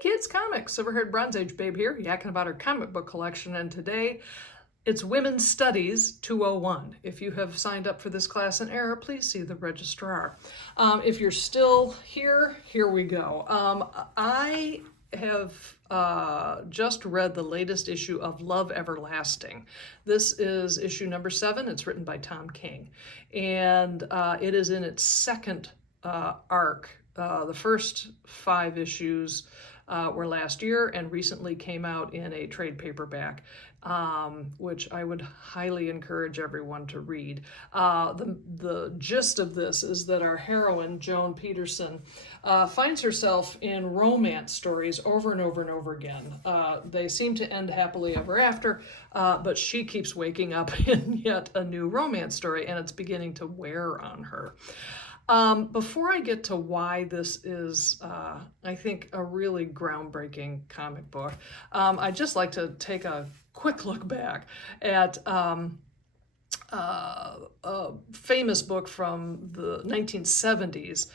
Kids Comics, Silverhaired Bronze Age babe here, yakking about her comic book collection, and today it's Women's Studies 201. If you have signed up for this class in error, please see the registrar. If you're still here, here we go. I have just read the latest issue of Love Everlasting. This is issue number 7. It's written by Tom King, and it is in its second arc. The first 5 issues were last year and recently came out in a trade paperback, which I would highly encourage everyone to read. The gist of this is that our heroine, Joan Peterson, finds herself in romance stories over and over and over again. They seem to end happily ever after, but she keeps waking up in yet a new romance story, and it's beginning to wear on her. Before I get to why this is, I think, a really groundbreaking comic book, I'd just like to take a quick look back at a famous book from the 1970s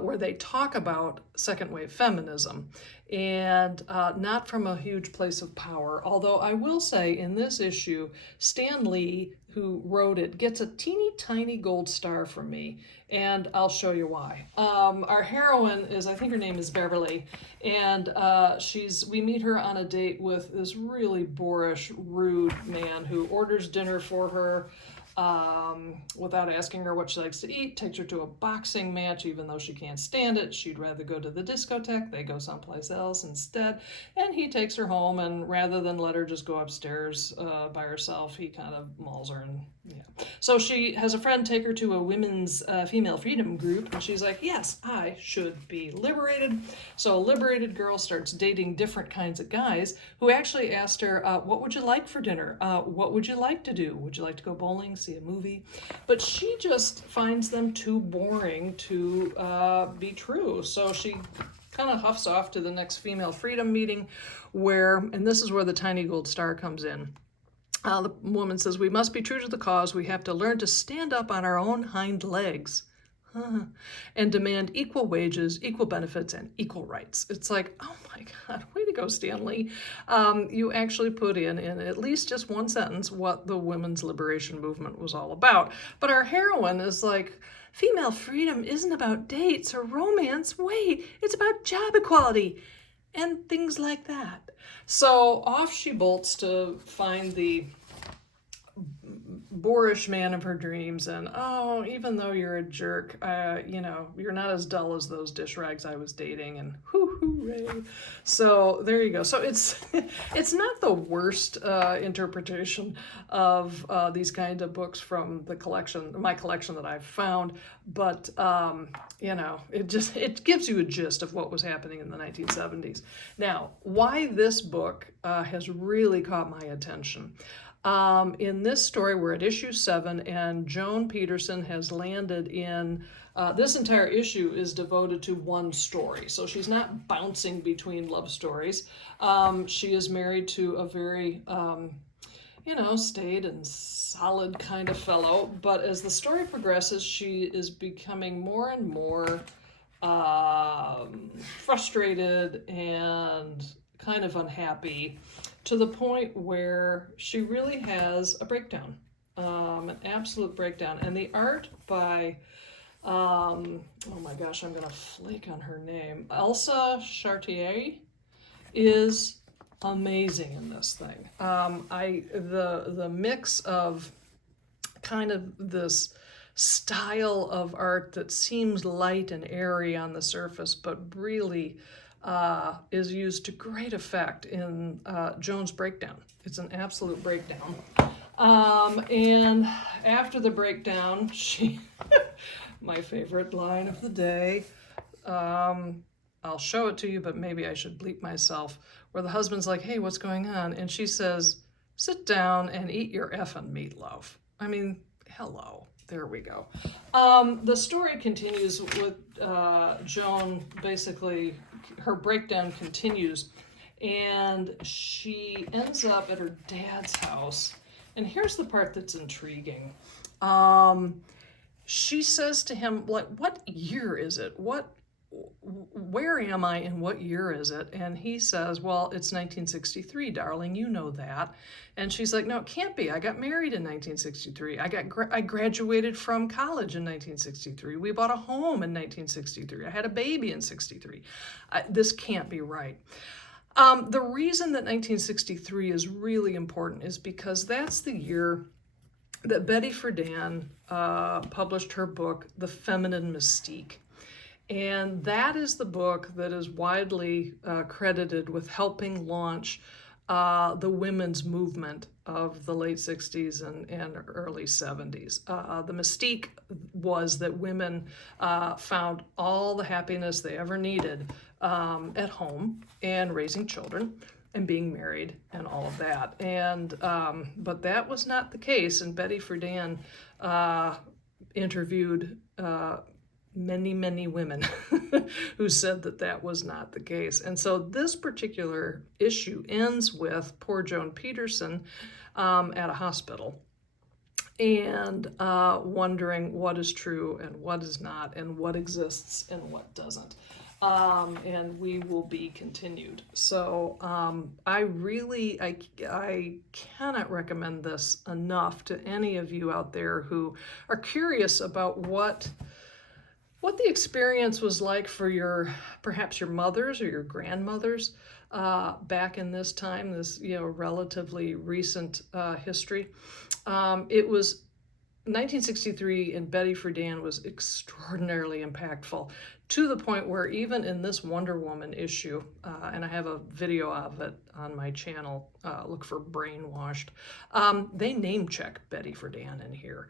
where they talk about second wave feminism, and not from a huge place of power. Although I will say in this issue, Stan Lee, who wrote it, gets a teeny tiny gold star from me, and I'll show you why. Our heroine is, I think her name is Beverly, and we meet her on a date with this really boorish, rude man who orders dinner for her without asking her what she likes to eat, takes her to a boxing match even though she can't stand it. She'd rather go to the discotheque. They go someplace else instead, and he takes her home, and rather than let her just go upstairs by herself, he kind of mauls her. And yeah, so she has a friend take her to a women's female freedom group, and she's like, yes, I should be liberated. So a liberated girl starts dating different kinds of guys who actually asked her, what would you like for dinner? What would you like to do? Would you like to go bowling, see a movie? But she just finds them too boring to be true. So she kind of huffs off to the next female freedom meeting where, and this is where the tiny gold star comes in. The woman says, we must be true to the cause. We have to learn to stand up on our own hind legs and demand equal wages, equal benefits, and equal rights. It's like, oh my God, way to go, Stanley. You actually put in at least just one sentence what the women's liberation movement was all about. But our heroine is like, female freedom isn't about dates or romance. Wait, it's about job equality and things like that. So off she bolts to find the boorish man of her dreams, and oh, even though you're a jerk, you're not as dull as those dish rags I was dating, and hooray. So there you go. So it's not the worst interpretation of these kind of books from my collection that I've found, but it gives you a gist of what was happening in the 1970s. Now, why this book has really caught my attention. In this story, we're at issue 7, and Joan Peterson has landed in, this entire issue is devoted to one story. So she's not bouncing between love stories. She is married to a very, staid and solid kind of fellow. But as the story progresses, she is becoming more and more frustrated and kind of unhappy, to the point where she really has a breakdown, an absolute breakdown. And the art by, oh my gosh, I'm gonna flake on her name, Elsa Chartier, is amazing in this thing. The mix of kind of this style of art that seems light and airy on the surface, but really is used to great effect in Joan's breakdown. It's an absolute breakdown. And after the breakdown, she, my favorite line of the day, I'll show it to you, but maybe I should bleep myself, where the husband's like, hey, what's going on? And she says, sit down and eat your effing meatloaf. I mean, hello. There we go. The story continues with Joan, basically, her breakdown continues, and she ends up at her dad's house. And here's the part that's intriguing. She says to him, like, what year is it? What where am I and what year is it? And he says, well, it's 1963, darling, you know that. And she's like, no, it can't be. I got married in 1963. I graduated from college in 1963. We bought a home in 1963. I had a baby in 63. This can't be right. The reason that 1963 is really important is because that's the year that Betty Friedan published her book, The Feminine Mystique. And that is the book that is widely credited with helping launch the women's movement of the late 60s and early 70s. The mystique was that women found all the happiness they ever needed at home and raising children and being married and all of that. And but that was not the case. And Betty Friedan interviewed many women who said that that was not the case. And so this particular issue ends with poor Joan Peterson at a hospital and wondering what is true and what is not and what exists and what doesn't. And we will be continued. So I cannot recommend this enough to any of you out there who are curious about what the experience was like for perhaps your mothers or your grandmothers back in this time, this relatively recent history. It was 1963, and Betty Friedan was extraordinarily impactful to the point where even in this Wonder Woman issue, and I have a video of it on my channel, look for Brainwashed, they name check Betty Friedan in here.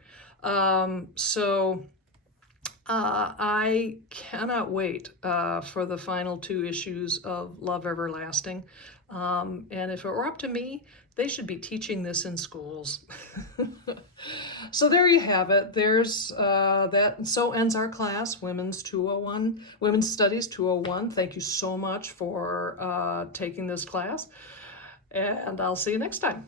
I cannot wait for the final 2 issues of Love Everlasting. And if it were up to me, they should be teaching this in schools. So there you have it. There's that. And so ends our class, Women's Studies 201. Thank you so much for taking this class. And I'll see you next time.